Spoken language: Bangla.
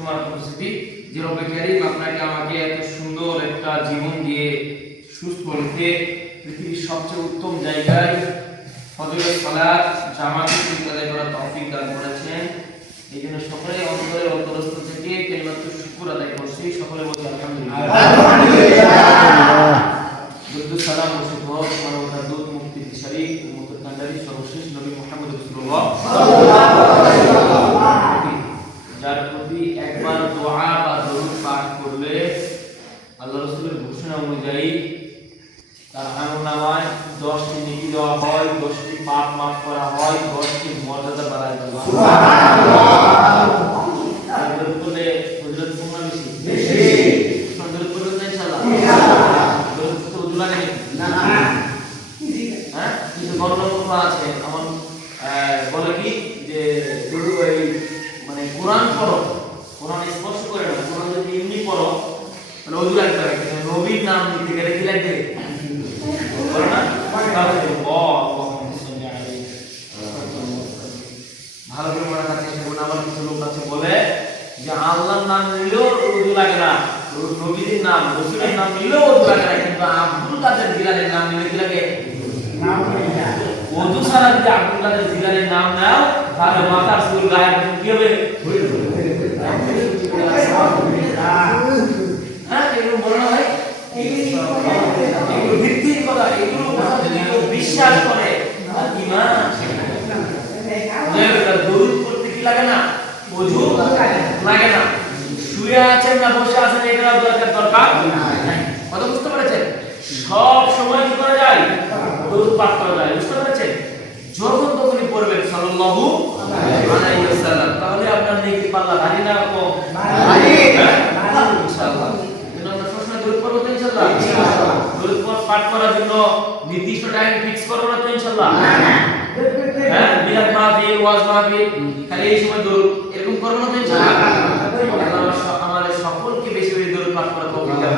সমান পরিস্থিতি যে কারীম আপনাকে আমাকে এত সুন্দর একটা জীবন দিয়ে সুস্থ রেখে পৃথিবীর সবচেয়ে উত্তম জায়গায় ফজরের সালাত, জামাতে চিন্তাদায় করার তৌফিক দান করেছেন। এই জন্য সকলে অন্তরের অন্তরস্থ থেকে কেবলমাত্র শুকুর আদায় করছি। সকলে বলছি আলহামদুলিল্লাহ। দুরুদ সালাম ও শুকর মানবতার দূত মুক্তি দিশারি উম্মতের কান্ডারি, সর্বশেষ নবী মুহাম্মদ রাসূলুল্লাহ। একবার দোয়া বা দরুদ পাঠ করলে আল্লাহ রাসূলের ঘোষণা অনুযায়ী তার আমলনামায় দশটি নেকি দেওয়া হয়, দশটি পাপ মাফ করা হয়, দশটি মর্যাদা বাড়ায় দেওয়া হয়? হ্যাঁ? আছে। আমার বলে কি যে মানে কোরআন পড়ো কোরআন স্পর্শ করে না কোরআন যদি এমনি পড়ো তাহলে অজু লাগতে হবে নবীর নাম নিতে গেলে কি লাগবে? ভালো করে মনে রাখার চেষ্টা আবার কিছু লোক আছে বলে যে আল্লাহর নাম নিলেও উজু লাগে না নবীর নাম রসুলের নাম নিলেও উজু লাগে না কিন্তু আব্দুল কাদের জিলানের নাম নিলে কি লাগে? ওযু ছাড়া যদি আব্দুল কাদের জিলানের নাম নাও তাহলে মাথার চুল গায়ে কি হবে? বিশ্বাস করে না ওযু লাগে কথা বুঝতে পেরেছেন সব সময় কি করা যায় দরুদ পাঠ করা যায়, বুঝতে পেরেছেন? যখন তখনই পড়বেন সাল্লাল্লাহু আলাইহি ওয়াসাল্লাম। আপনার নেকি পাল্লা ভারী না কম ভারী। ইনশাআল্লাহ আমরা সবসময় দরুদ পড়ব তো ইনশাআল্লাহ। দরুদ পাঠ করার জন্য নির্দিষ্ট টাইম ফিক্স করব না তো ইনশাআল্লাহ। হ্যাঁ? মিলাদ মাহফিল ওয়াজ মাহফিল খালি এই সময় দরুদ